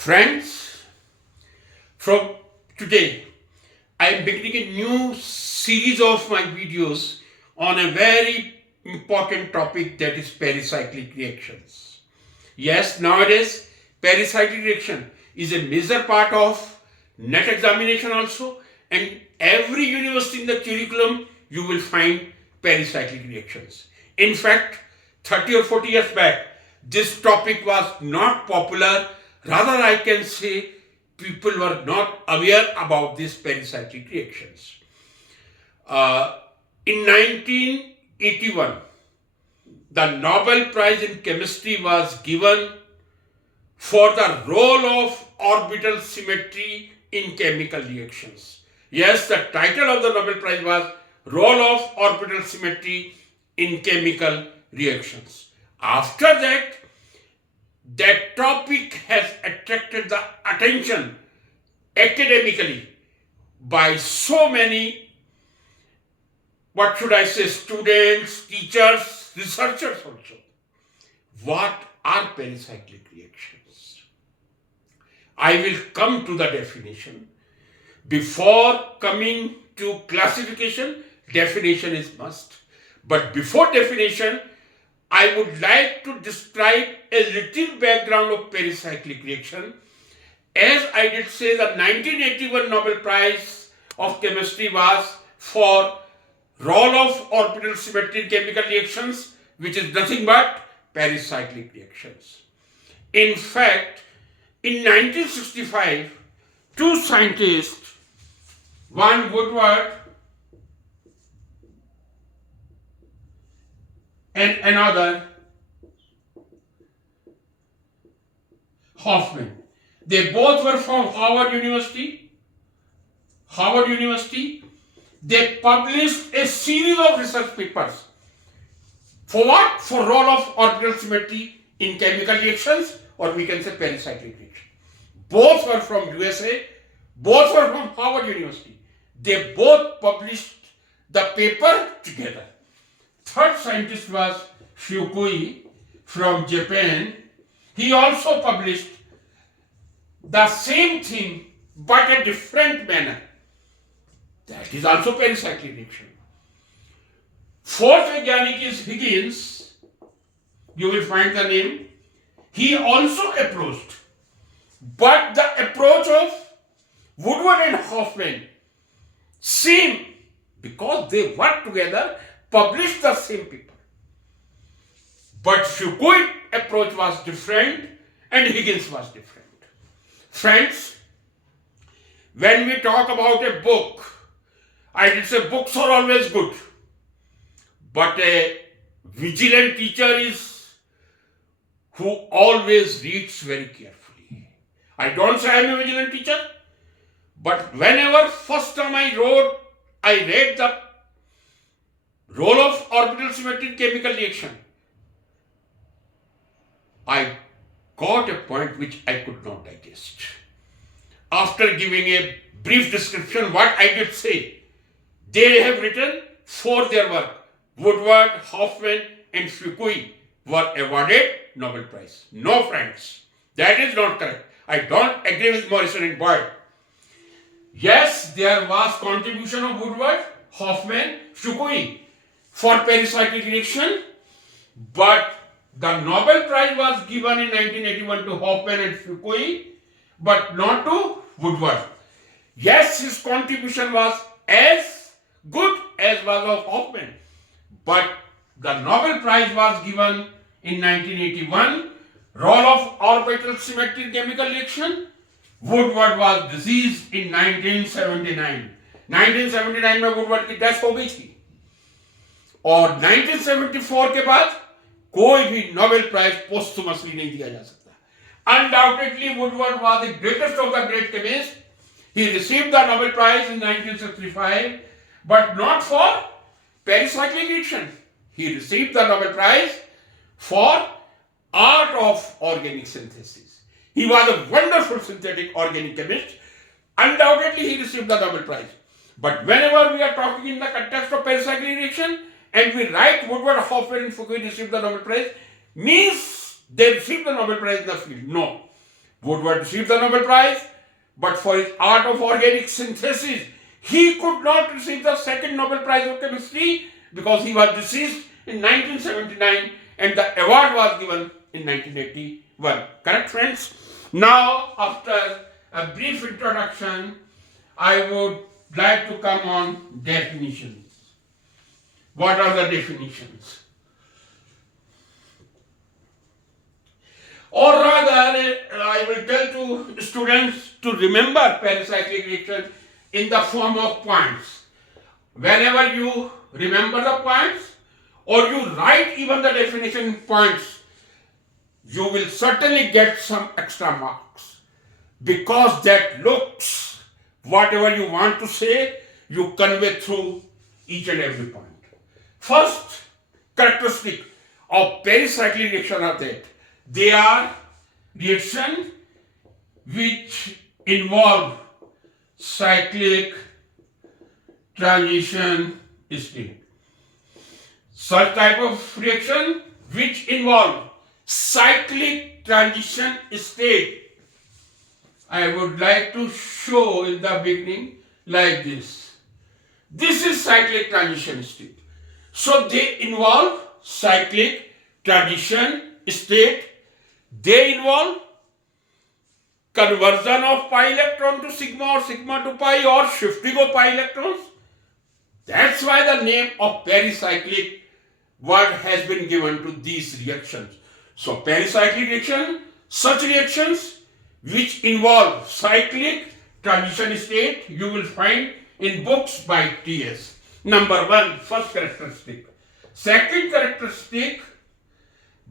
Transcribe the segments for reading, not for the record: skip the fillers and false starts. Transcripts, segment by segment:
Friends, from today, I am beginning a new series of my videos on a very important topic, that is pericyclic reactions. Yes, nowadays, pericyclic reaction is a major part of net examination also, and every university in the curriculum you will find pericyclic reactions. In fact, 30 or 40 years back, this topic was not popular. Rather, I can say people were not aware about these pericyclic reactions. In 1981, the Nobel Prize in Chemistry was given for the role of orbital symmetry in chemical reactions. Yes, the title of the Nobel Prize was Role of Orbital Symmetry in Chemical Reactions. After that, that topic has attracted the attention academically by so many, what should I say, students, teachers, researchers also. What are pericyclic reactions? I will come to the definition. Before coming to classification, definition is must. But before definition, I would like to describe a little background of pericyclic reaction. As I did say, the 1981 Nobel Prize of Chemistry was for role of orbital symmetry in chemical reactions, which is nothing but pericyclic reactions. In fact, in 1965, two scientists, one Woodward and another Hoffman. They both were from Harvard University. They published a series of research papers. For what? For role of orbital symmetry in chemical reactions, or we can say pericyclic reaction. Both were from USA. Both were from Harvard University. They both published the paper together. Third scientist was Fukui from Japan. He also published the same thing but a different manner. That is also pericyclic reaction. Fourth Vajnanic is Higgins. You will find the name. He also approached. But the approach of Woodward and Hoffman same, because they worked together, published the same paper. But Fukui approach was different and Higgins was different. Friends, when we talk about a book, I did say books are always good. But a vigilant teacher is who always reads very carefully. I don't say I am a vigilant teacher, but whenever first time I read the role of orbital symmetry in chemical reaction, I got a point which I could not digest. After giving a brief description, what I did say, they have written for their work. Woodward, Hoffman and Fukui were awarded Nobel Prize. No, friends, that is not correct. I don't agree with Morrison and Boyd. Yes, there was contribution of Woodward, Hoffman, Fukui for pericyclic reaction, but the Nobel Prize was given in 1981 to Hoffman and Fukui, but not to Woodward. Yes, his contribution was as good as was of Hoffman, but the Nobel Prize was given in 1981, role of orbital symmetry in chemical reaction. Woodward was deceased in 1979. 1979 में Woodward की death हो गई थी और 1974 के बाद कोई भी नोबेल प्राइज पोस्टुमसली नहीं दिया जा सकता. Undoubtedly, Woodward was the greatest of the great chemists. He received the Nobel Prize in 1965, but not for pericyclic reaction. He received the Nobel Prize for art of organic synthesis. He was a wonderful synthetic organic chemist. Undoubtedly, he received the Nobel Prize. But whenever we are talking in the context of pericyclic reaction and we write Woodward, Hoffman and Fukui received the Nobel Prize, means they received the Nobel Prize in the field. No. Woodward received the Nobel Prize, but for his art of organic synthesis, he could not receive the second Nobel Prize of Chemistry because he was deceased in 1979 and the award was given in 1981. Correct, friends? Now, after a brief introduction, I would like to come on definitions. What are the definitions? Or rather, I will tell to students to remember pericyclic reaction in the form of points. Whenever you remember the points or you write even the definition in points, you will certainly get some extra marks because that looks, whatever you want to say, you convey through each and every point. First characteristic of pericyclic reaction are that they are reactions which involve cyclic transition state. Such type of reaction which involve cyclic transition state, I would like to show in the beginning like this. This is cyclic transition state. So they involve cyclic transition state. They involve conversion of pi electron to sigma or sigma to pi or shifting of pi electrons. That's why the name of pericyclic word has been given to these reactions. So pericyclic reaction, such reactions which involve cyclic transition state, you will find in books by T.S. Number one, first characteristic. Second characteristic,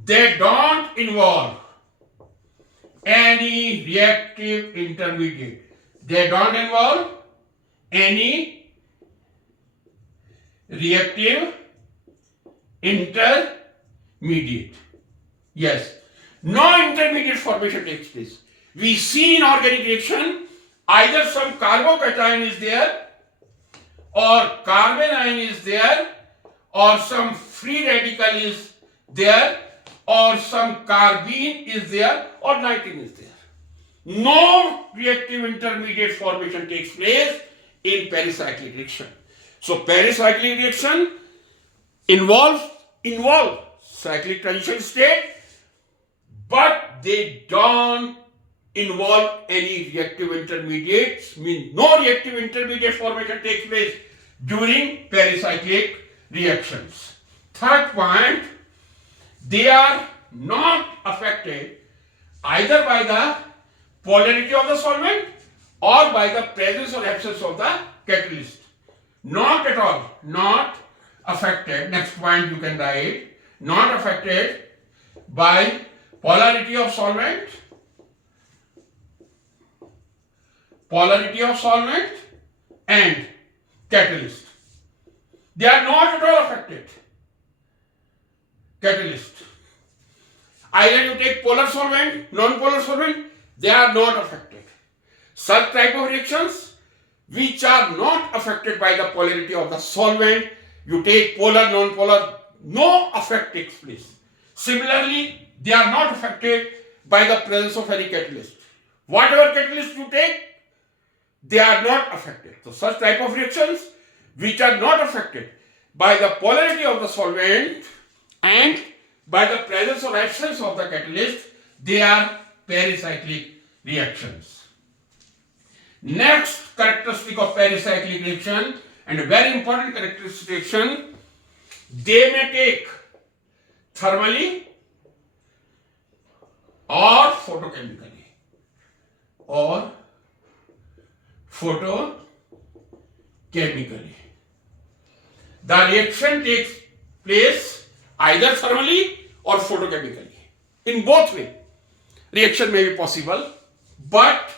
they don't involve any reactive intermediate. They don't involve any reactive intermediate. Yes. No intermediate formation takes place. We see in organic reaction either some carbocation is there or carbon ion is there or some free radical is there or some carbene is there or nitrogen is there. No reactive intermediate formation takes place in pericyclic reaction. So pericyclic reaction involve cyclic transition state, but they don't involve any reactive intermediates, means no reactive intermediate formation takes place during pericyclic reactions. Third point, they are not affected either by the polarity of the solvent or by the presence or absence of the catalyst. Not at all, not affected. Next point you can write, not affected by polarity of solvent, and catalyst. They are not at all affected. Catalyst. Either you take polar solvent, non-polar solvent, they are not affected. Such type of reactions which are not affected by the polarity of the solvent, you take polar, non-polar, no effect takes place. Similarly, they are not affected by the presence of any catalyst. Whatever catalyst you take, they are not affected. So such type of reactions which are not affected by the polarity of the solvent and by the presence or absence of the catalyst, they are pericyclic reactions. Next characteristic of pericyclic reaction, and a very important characteristic reaction, they may take thermally or photochemically. The reaction takes place either thermally or photochemically. In both ways, reaction may be possible, but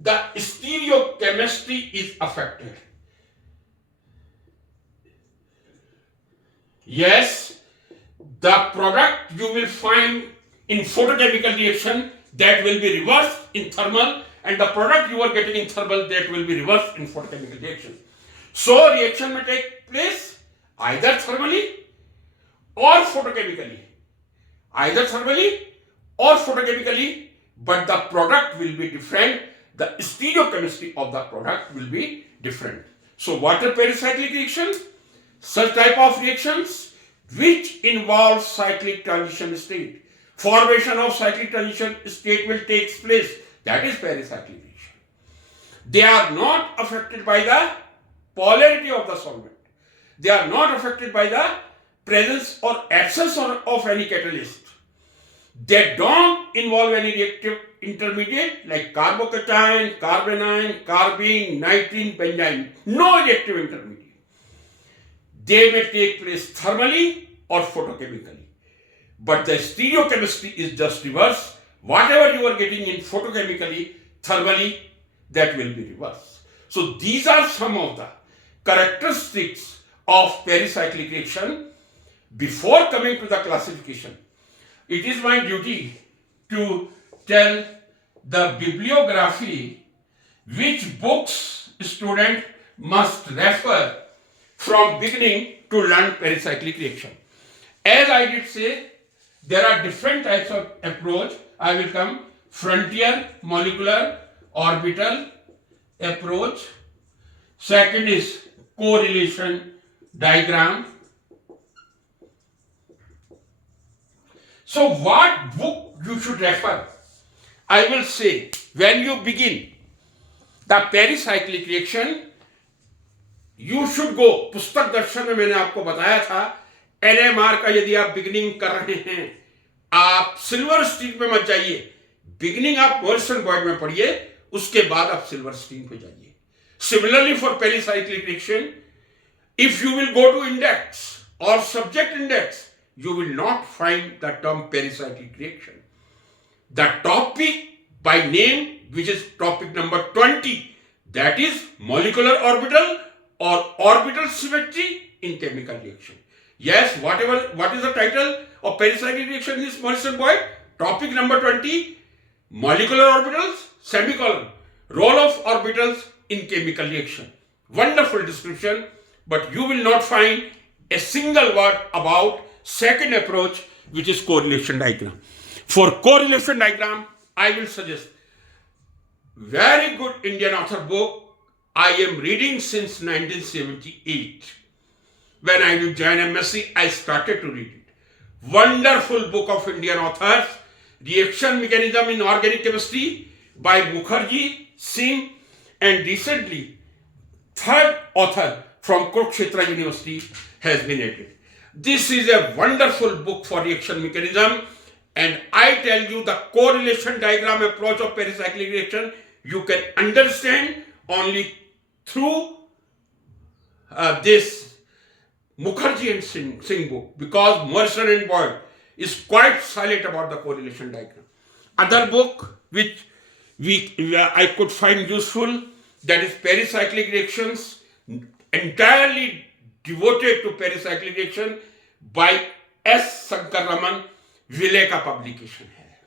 the stereochemistry is affected. Yes, the product you will find in photochemical reaction that will be reversed in thermal, and the product you are getting in thermal that will be reversed in photochemical reaction. So reaction may take place either thermally or photochemically. but the product will be different. The stereochemistry of the product will be different. So what are pericyclic reactions? Such type of reactions which involve cyclic transition state. Formation of cyclic transition state will take place. That is pericyclic reaction. They are not affected by the polarity of the solvent. They are not affected by the presence or absence of any catalyst. They don't involve any reactive intermediate like carbocation, carbanion, carbene, nitrene, benzene. No reactive intermediate. They may take place thermally or photochemically. But the stereochemistry is just reverse. Whatever you are getting in photochemically, thermally, that will be reversed. So these are some of the characteristics of pericyclic reaction. Before coming to the classification, it is my duty to tell the bibliography which books student must refer from beginning to learn pericyclic reaction. As I did say, there are different types of approach. I will come frontier, molecular, orbital approach. Second is correlation diagram. So what book you should refer? I will say when you begin the pericyclic reaction, you should go. पुस्तक दर्शन में मैंने आपको बताया था NMR का यदि आप beginning कर रहे हैं, आप सिल्वर स्टीन पे मत जाइए. बिगिनिंग आप मॉरिसन बॉयड में पढ़िए, उसके बाद आप सिल्वर स्टीन पे जाइए. Similarly for pericyclic reaction, if you will go to index or subject index, you will not find the term pericyclic reaction. The topic by name, which is topic number 20, that is molecular orbital or orbital symmetry in chemical reaction. Yes, what is the title of pericyclic reaction in this Morrison Boyd? Topic number 20, molecular orbitals, semicolon, role of orbitals in chemical reaction. Wonderful description, but you will not find a single word about second approach, which is correlation diagram. For correlation diagram, I will suggest very good Indian author book. I am reading since 1978. When I did join MSc, I started to read it. Wonderful book of Indian authors, Reaction Mechanism in Organic Chemistry by Mukherjee, Singh, and recently, third author from Kurukshetra University has been added. This is a wonderful book for reaction mechanism, and I tell you the correlation diagram approach of pericyclic reaction you can understand only through this Mukherjee and Singh book, because Morrison and Boyd is quite silent about the correlation diagram. Other book which I could find useful, that is Pericyclic Reactions, entirely devoted to pericyclic reaction by S. Shankar Raman, Vile ka publication hai.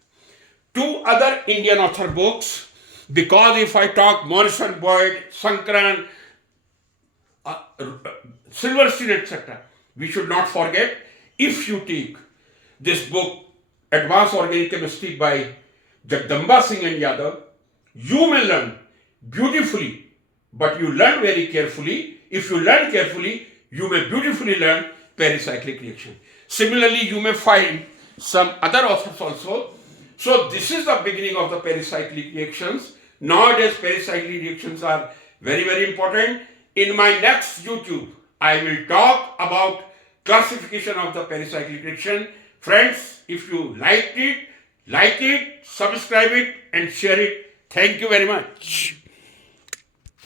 Two other Indian author books, because if I talk Morrison, Boyd, Sankaran, Silverstein, etc., we should not forget, if you take this book, Advanced Organic Chemistry by Jagdamba Singh and Yadav, you may learn beautifully, but you learn very carefully. If you learn carefully, you may beautifully learn pericyclic reaction. Similarly, you may find some other authors also. So this is the beginning of the pericyclic reactions. Nowadays, pericyclic reactions are very, very important. In my next YouTube, I will talk about classification of the pericyclic reaction. Friends, if you like it, subscribe it and share it. Thank you very much.